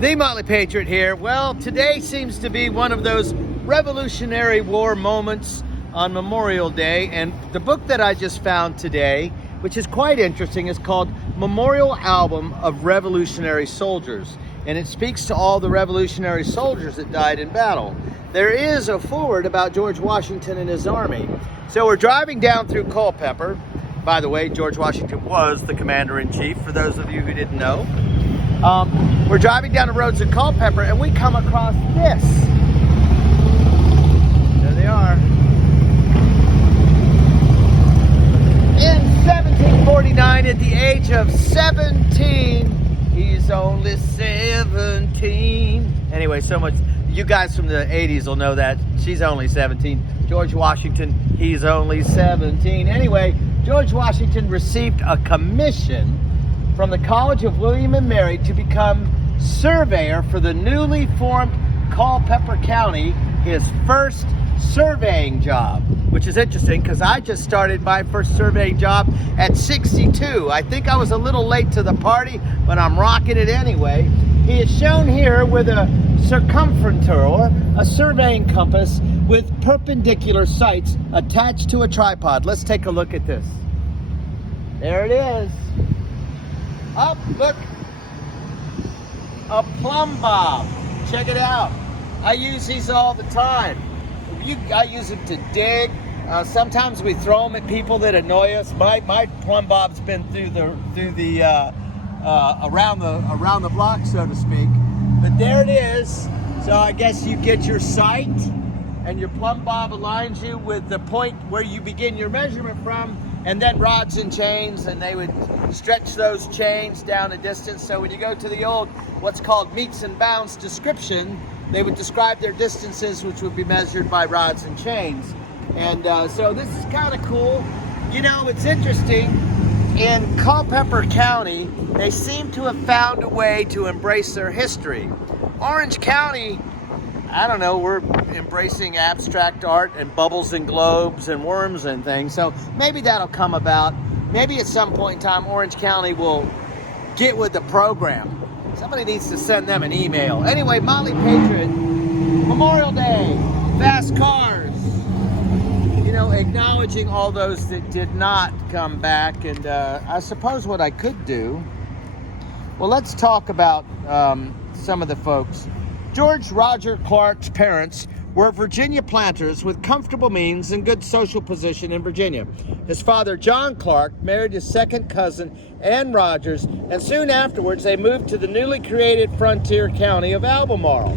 The Motley Patriot here. Well, today seems to be one of those Revolutionary War moments on Memorial Day, and the book that I just found today, which is quite interesting, is called Memorial Album of Revolutionary Soldiers, and it speaks to all the revolutionary soldiers that died in battle. There is a foreword about George Washington and his army. So we're driving down through Culpeper. By the way, George Washington was the commander-in-chief, for those of you who didn't know. We're driving down the roads of Culpeper, and we come across this. There they are. In 1749, at the age of 17, he's only 17. Anyway, so much. You guys from the 80s will know that. She's only 17. George Washington, he's only 17. Anyway, George Washington received a commission from the College of William and Mary to become surveyor for the newly formed Culpeper County, his first surveying job, which is interesting because I just started my first surveying job at 62. I think I was a little late to the party, but I'm rocking it anyway. He is shown here with a circumferentor, a surveying compass with perpendicular sights attached to a tripod. Let's take a look at this. There it is. Up, look, a plumb bob. Check it out. I use these all the time. I use them to dig. Sometimes we throw them at people that annoy us. My plumb bob's been around the block, so to speak. But there it is. So I guess you get your sight, and your plumb bob aligns you with the point where you begin your measurement from, and then rods and chains, and they would stretch those chains down a distance. So when you go to the old, what's called meets and bounds description, they would describe their distances, which would be measured by rods and chains. And so this is kind of cool. You know, it's interesting. In Culpeper County, they seem to have found a way to embrace their history. Orange County, I don't know, we're embracing abstract art and bubbles and globes and worms and things. So maybe that'll come about. Maybe at some point in time, Orange County will get with the program. Somebody needs to send them an email. Anyway, Motley Patriot, Memorial Day, fast cars. You know, acknowledging all those that did not come back. And I suppose what I could do, well, let's talk about some of the folks. George Roger Clark's parents were Virginia planters with comfortable means and good social position in Virginia. His father, John Clark, married his second cousin, Ann Rogers, and soon afterwards they moved to the newly created frontier county of Albemarle.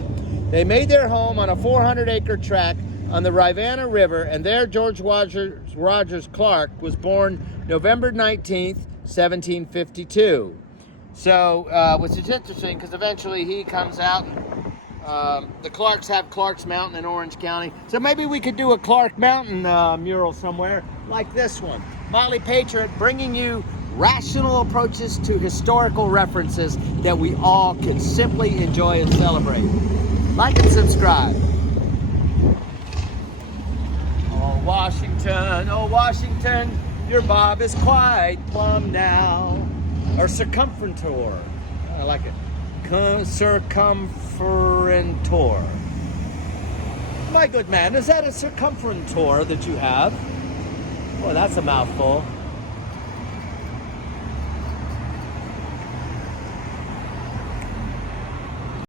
They made their home on a 400-acre tract on the Rivanna River, and there George Rogers Clark was born November 19th, 1752. So, which is interesting because eventually he comes out. The Clarks have Clark's Mountain in Orange County. So maybe we could do a Clark Mountain mural somewhere like this one. Motley Patriot bringing you rational approaches to historical references that we all can simply enjoy and celebrate. Like and subscribe. Oh Washington, your bob is quite plumb now. Or circumferentor. I like it. Circumferentor. My good man, is that a circumferentor that you have? Well, that's a mouthful.